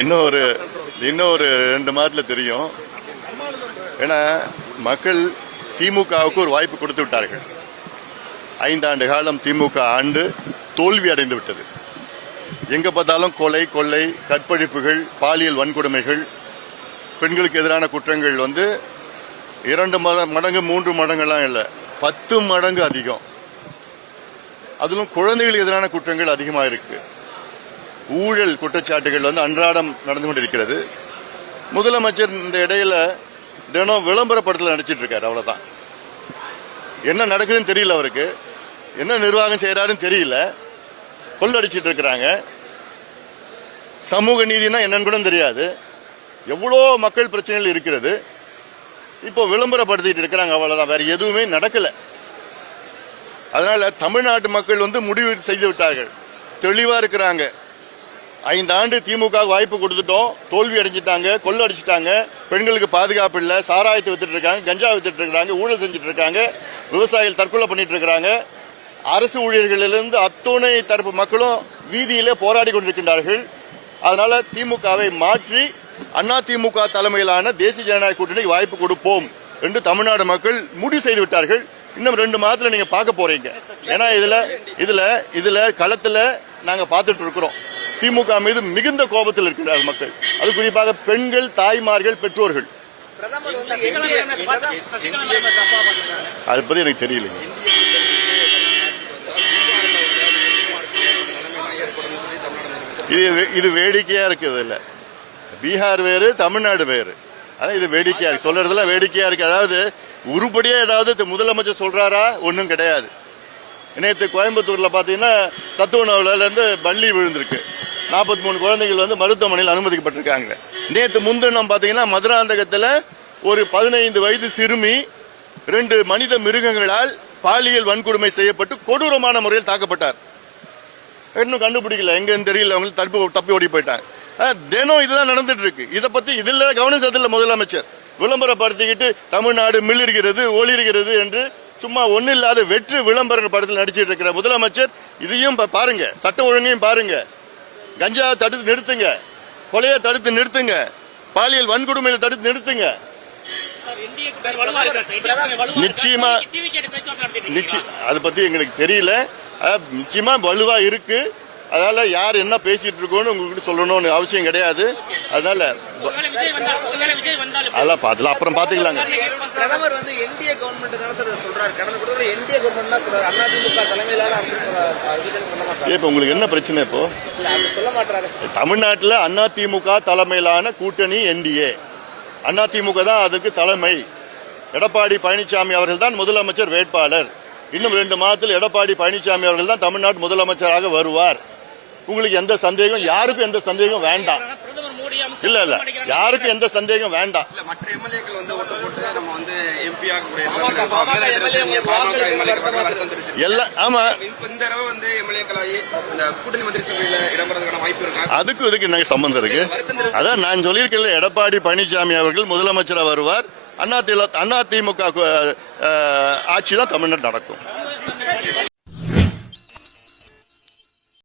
இன்னும் ஒரு 2 மாதத்துல தெரியும். ஏன்னா மக்கள் திமுகவுக்கு ஒரு வாய்ப்பு கொடுத்து விட்டார்கள். 5 ஆண்டு காலம் திமுக ஆண்டு தோல்வி அடைந்து விட்டது. எங்க பார்த்தாலும் கொலை, கொள்ளை, கற்பழிப்புகள், பாலியல் வன்கொடுமைகள், பெண்களுக்கு எதிரான குற்றங்கள் 2 மடங்கு 3 மடங்குலாம் இல்லை, 10 மடங்கு அதிகம். அதிலும் குழந்தைகளுக்கு எதிரான குற்றங்கள் அதிகமாக இருக்கு. ஊழல் குற்றச்சாட்டுகள் அன்றாடம் நடந்து கொண்டிருக்கிறது. முதலமைச்சர் இந்த இடையில தினம் விளம்பரப்படத்தில் நடிச்சிட்டு இருக்காரு. அவ்வளவுதான். என்ன நடக்குதுன்னு தெரியல, அவருக்கு என்ன நிர்வாகம் செய்யறாருன்னு தெரியல. கொள்ளடிச்சிட்டு இருக்கிறாங்க. சமூக நீதினா என்னன்னு கூட தெரியாது. எவ்வளோ மக்கள் பிரச்சனைகள் இருக்கிறது. இப்போ விளம்பரப்படுத்திட்டு இருக்கிறாங்க. அவ்வளவுதான், வேற எதுவுமே நடக்கல. அதனால தமிழ்நாட்டு மக்கள் முடிவு செய்து விட்டார்கள், தெளிவா இருக்கிறாங்க. 5 ஆண்டு திமுக வாய்ப்பு கொடுத்துட்டோம், தோல்வி அடைஞ்சிட்டாங்க, கொள்ளடிச்சிட்டாங்க. பெண்களுக்கு பாதுகாப்பு இல்ல, சாராயத்தை வித்துட்டு இருக்காங்க, கஞ்சா வித்துட்டு இருக்காங்க, ஊழல் செஞ்சுட்டு இருக்காங்க, விவசாயிகள் தற்கொலை பண்ணிட்டு இருக்கிறாங்க. அரசு ஊழியர்களிலிருந்து அத்துணை தரப்பு மக்களும் வீதியிலே போராடி கொண்டிருக்கின்றார்கள். அதனால திமுகவை மாற்றி அதிமுக தலைமையிலான தேசிய ஜனநாயக கூட்டணிக்கு வாய்ப்பு கொடுப்போம் என்று தமிழ்நாடு மக்கள் முடிவு செய்து விட்டார்கள். இன்னும் 2 மாதத்துல நீங்க பார்க்க போறீங்க. ஏன்னா இதுல களத்துல நாங்க பார்த்துட்டு இருக்கிறோம். திமுக மீது மிகுந்த கோபத்தில் இருக்கிறார்கள் மக்கள். அது குறிப்பாக பெண்கள், தாய்மார்கள், பெற்றோர்கள். அதை பத்தி எனக்கு தெரியல. இது வேடிக்கையா இருக்குது. இல்ல, பீகார் வேறு, தமிழ்நாடு வேறு. அதான் இது வேடிக்கையா இருக்கு, சொல்றதுல வேடிக்கையா இருக்கு. அதாவது உருப்படியா ஏதாவது முதலமைச்சர் சொல்றாரா? ஒன்னும் கிடையாது. நேற்று கோயம்புத்தூர்ல பாத்தீங்கன்னா சத்து உணவுல இருந்து பள்ளி விழுந்திருக்கு. 43 குழந்தைகள் மருத்துவமனையில் அனுமதிக்கப்பட்டிருக்காங்க. நேற்று முன்தினம் பாத்தீங்கன்னா மதுராந்தகத்துல ஒரு 15 வயது சிறுமி 2 மனித மிருகங்களால் பாலியல் வன்கொடுமை செய்யப்பட்டு கொடூரமான முறையில் தாக்கப்பட்டார். இன்னும் கண்டுபிடிக்கல, எங்கன்னு தெரியல. அவங்களுக்கு தப்பி ஓடி போயிட்டாங்க. தினம் இதுதான் நடந்துட்டு இருக்கு. இதை பத்தி இதுல கவனம் செலுத்தல முதலமைச்சர். விளம்பரப்படுத்திக்கிட்டு தமிழ்நாடு மிளிர்கிறது, ஒளிர்கிறது என்று சும்மா ஒன்னும் இல்லாத வெற்று விளம்பர படத்தில் நடிச்சிட்டு இருக்கிற முதலமைச்சர் இதையும் பாருங்க, சட்ட ஒழுங்கையும் பாருங்க. கஞ்சா தடுத்து நிறுத்துங்க, கொலையை தடுத்து நிறுத்துங்க, பாலியல் வன்கொடுமையை தடுத்து நிறுத்துங்க. நிச்சயமா அதை பத்தி எங்களுக்கு தெரியல. நிச்சயமா வலுவா இருக்கு. அதனால யார் என்ன பேசிட்டு இருக்கோன்னு உங்களுக்கு சொல்லணும்னு அவசியம் கிடையாது. அதனால அதெல்லாம் பார்த்துல அப்புறம் பாத்துக்கலாங்க. பிரதமர் என்டிஏ கவர்மெண்ட் சொல்றாரு, கடந்த கூட்டத்துல என்டிஏ கவர்மெண்ட் தான் சொல்றாரு, அதிமுக தலைமையிலான இப்ப உங்களுக்கு என்ன பிரச்சனை? இப்போ சொல்ல மாட்டாரு. தமிழ்நாட்டுல அதிமுக தலைமையிலான கூட்டணி என்டிஏ. அதிமுக தான் அதுக்கு தலைமை. எடப்பாடி பழனிசாமி அவர்கள் தான் முதலமைச்சர் வேட்பாளர். இன்னும் 2 மாதத்தில் எடப்பாடி பழனிசாமி அவர்கள் தான் தமிழ்நாடு முதலமைச்சராக வருவார். உங்களுக்கு எந்த சந்தேகம், யாருக்கும் எந்த சந்தேகம் வேண்டாம். இல்ல யாருக்கும் எந்த சந்தேகம் வேண்டாம். ஆமா, அதுக்கு இதுக்கு என்ன சம்பந்தம் இருக்கு? அதான் நான் சொல்லியிருக்கேன், எடப்பாடி பழனிசாமி அவர்கள் முதலமைச்சராக வருவார். அதிமுக ஆட்சி தான் தமிழ்நாடு நடக்கும்.